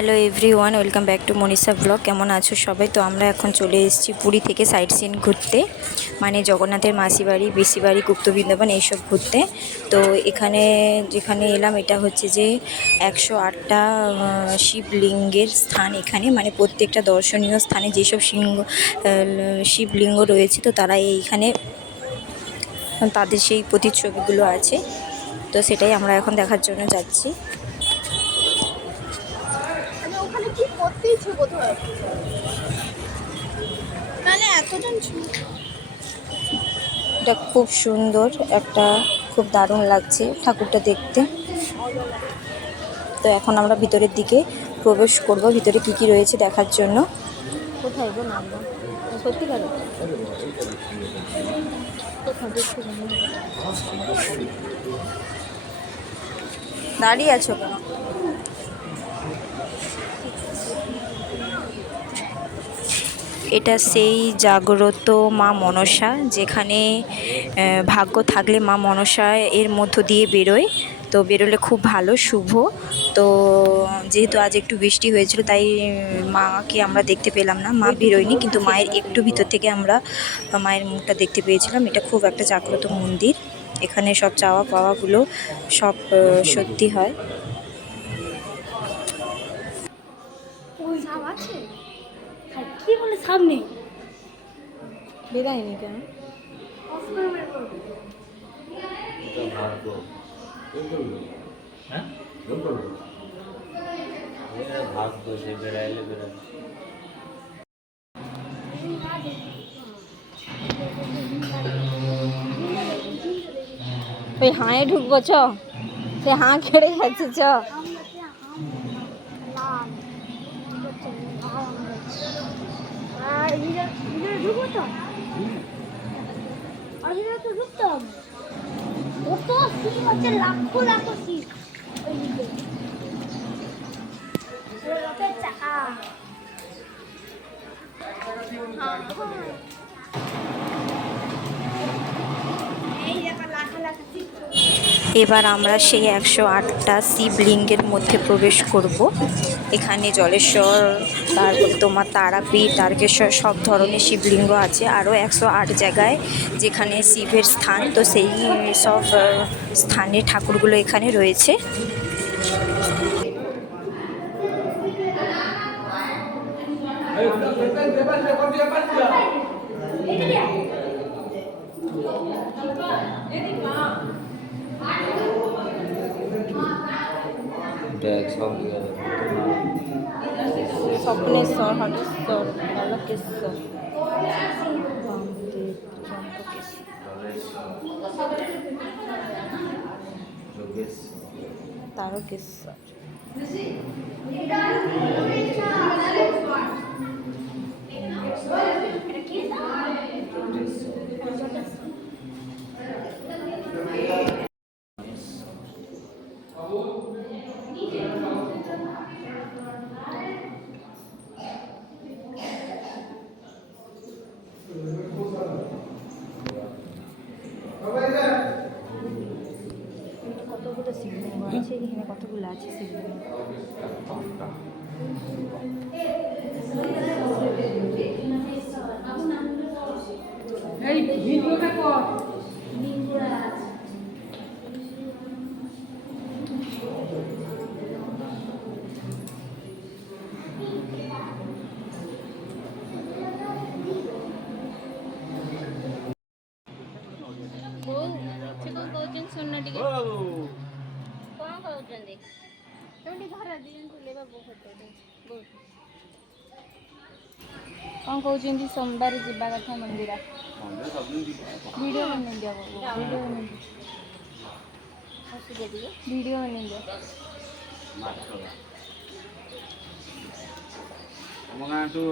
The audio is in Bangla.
Hello everyone, welcome back to Manisha blog. কেমন আছো সবাই? তো আমরা এখন চলে এসেছি পুরী থেকে সাইট সিন ঘুরতে, মানে জগন্নাথের মাসি বাড়ি, পিসি বাড়ি, গুপ্ত বৃন্দাবন এইসব ঘুরতে। তো এখানে যেখানে এলাম এটা হচ্ছে যে 108টা শিবলিঙ্গের স্থান এখানে, মানে প্রত্যেকটা দর্শনীয় স্থানে যেসব শিবলিঙ্গ রয়েছে তো তারা এইখানে তাদের সেই প্রতিচ্ছবিগুলো আছে। তো সেটাই আমরা এখন দেখার জন্য যাচ্ছি। ওখানে কি করতেইছে বোধহয়, মানে এতজন এটা খুব সুন্দর, একটা খুব দারুণ লাগছে ঠাকুরটা দেখতে। তো এখন আমরা ভিতরের দিকে প্রবেশ করব, ভিতরে কি কি রয়েছে দেখার জন্য। কোথায় গো নামবো? সত্যিকার দাঁড়িয়ে আছো কেন? এটা সেই জাগ্রত মা মনসা, যেখানে ভাগ্য থাকলে মা মনসা এর মধ্য দিয়ে বেরোয়। তো বেরোলে খুব ভালো, শুভ। তো যেহেতু আজ একটু বৃষ্টি হয়েছিল তাই মাকে আমরা দেখতে পেলাম না, মা বেরোয়নি, কিন্তু মায়ের একটু ভিতর থেকে আমরা মায়ের মুখটা দেখতে পেয়েছিলাম। এটা খুব একটা জাগ্রত মন্দির, এখানে সব চাওয়া পাওয়াগুলো সব সত্যি হয়। কি বলে সামনে বেরায়নি কেন? ওই হাঁয়ে ঢুকবো চ, সে হাঁ খেড়ে যাচ্ছে চ। লাখো লাখো সিট চাকা। এবার আমরা সেই 108টা শিবলিঙ্গের মধ্যে প্রবেশ করব। এখানে জলেশ্বর, তারপরে তোমার তারাপীঠ, তারকেশ্বর, সব ধরনের শিবলিঙ্গ আছে। আরও 108 জায়গায় যেখানে শিবের স্থান, তো সেই সব স্থানে ঠাকুরগুলো এখানে রয়েছে। স্বপ্নেশ্বর, হরেশ্বর, বালকেশ্বর, তারকেশ্বর। কতগুলো শিবলিঙ্গ আছে এখানে, কতগুলো আছে শিবলিঙ্গ। କ'ଣ କହୁଛନ୍ତି? ସୋମବାର ଯିବା କଥା ମନ୍ଦିର। ଭିଡ଼ିଓ ବନେଇଦିଅ, ଭିଡ଼ିଓ ବନେଇଦିଅ। ଆମ ଗାଁଠୁ